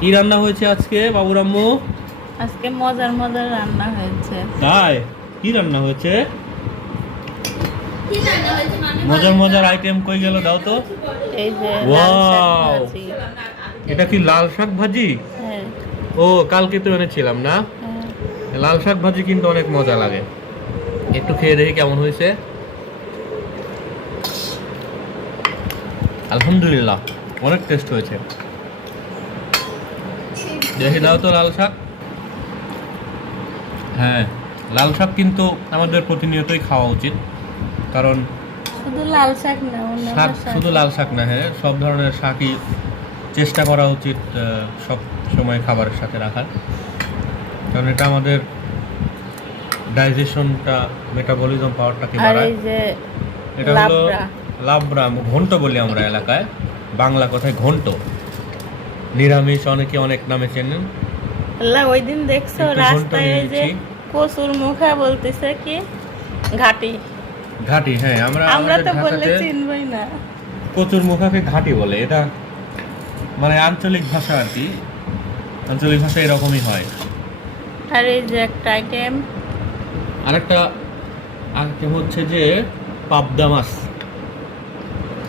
কি রান্না হয়েছে আজকে বাবুর আম্মু? আজকে মজার মজার রান্না হয়েছে। তাই? কি রান্না হয়েছে? মজার মজার আইটেম কই গেল দাও তো। এই যে ওয়াও! লাল শাক ভাজি। এটা কি লাল শাক ভাজি? হ্যাঁ, ও কালকে তো এনেছিলাম না। হ্যাঁ। লাল শাক ভাজি কিন্তু অনেক মজা লাগে। একটু খেয়ে দেখি কেমন হয়েছে। আলহামদুলিল্লাহ, অনেক টেস্ট হয়েছে। দেখি দাও তো লাল শাক। হ্যাঁ, লাল শাক কিন্তু আমাদের প্রতিনিয়তই খাওয়া উচিত, কারণ শুধু লাল শাক না, অন্য শাক শাক। শুধু লাল শাক না, হ্যাঁ সব ধরনের শাকই চেষ্টা করা উচিত সব সময় খাবারের সাথে রাখার, কারণ এটা আমাদের ডাইজেশনটা, মেটাবলিজম পাওয়ারটাকে আর বাড়ায়। এই যে এটা হলো লাবড়া। লাবড়া, ঘন্ট বলি আমরা এলাকায়, বাংলা কথায় ঘন্ট। নিরামিষ অনেকে অনেক নামে চেনেন। আল্লাহ, ওই দিন দেখছো একটু ঘন্ট রাস্তায় নিয়ে এই যে নিচ্ছি। কচুর মুখা বলতেছে কি ঘাটি। ঘাটি, হ্যাঁ আমরা আমরা তো আমাদের বললে ঢাকাতে চিনবই না। কচুর মুখাকে ঘাটি বলে। এটা মানে আঞ্চলিক ভাষা আর কি, আঞ্চলিক ভাষা এরকমই হয়। আর এই যে একটা আইটেম, আরেকটা আইটেম হচ্ছে যে পাবদা মাছ।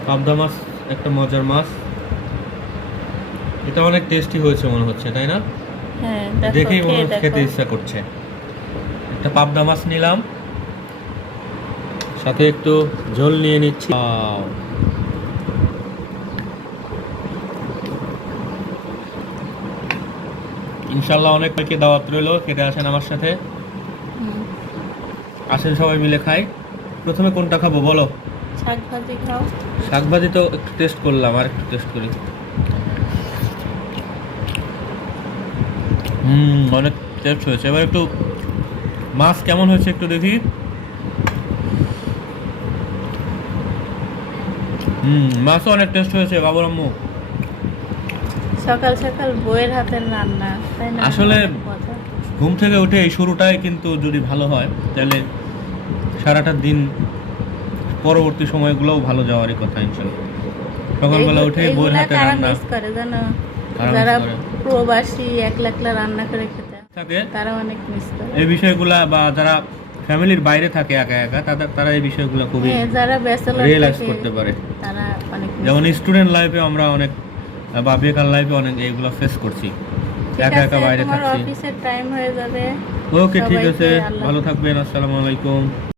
পাবদা মাছ একটা মজার মাছ, এটা অনেক টেস্টি হয়েছে মনে হচ্ছে, তাই না? হ্যাঁ দেখো, দেখেই মনে খেয়ে হচ্ছে খেতে দেখো। ইচ্ছা করছে। একটা পাবদা মাছ নিলাম, সাথে একটু ঝোল নিয়ে নিচ্ছি। Wow! ইনশাল্লাহ অনেককে দাওয়াত রইলো, খেতে আসেন আমার সাথে। হুম, আসেন সবাই মিলে খাই। প্রথমে কোনটা খাবো বলো? শাক ভাজি খাও। শাক ভাজি তো একটু টেস্ট করলাম, আর একটু টেস্ট করি। অনেক টেস্ট হয়েছে। এবার একটু মাছ কেমন হয়েছে একটু দেখি। মাছও অনেক টেস্ট হয়েছে বাবুর আম্মু। সকাল সকাল বইয়ের হাতের রান্না, তাই না? আসলে অনেক মজা। ঘুম থেকে উঠে এই শুরুটাই কিন্তু যদি ভালো হয়, তাহলে সারাটা দিন পরবর্তী সময়গুলোও ভালো যাওয়ারই কথা ইনশাল্লাহ। সকালবেলা উঠে বইয়ের এইগুলা হাতে কারা রান্না মিস করে জানো? কারা miss যারা করে? প্রবাসী একলা একলা রান্না করে খেতে, থাকে তারা অনেক মিস করে। এই বিষয়গুলা, বা যারা ফ্যামিলির বাইরে থাকে একা একা, তারা এই বিষয়গুলো খুবই হ্যাঁ, যারা ব্যাচেলর রিয়েলাইজ থাকে করতে পারে। তারা অনেক miss যেমন করে। স্টুডেন্ট লাইফে আমরা অনেক, বা বেকার লাইফে অনেক এইগুলো ফেস করছি, ঠিক একা আছে, একা বাইরে তোমার থাকছি। অফিসের টাইম হয়ে যাবে। ওকে, ঠিক সবাইকে আছে, আল্লাহ ভালো থাকবেন। আসসালামু আলাইকুম।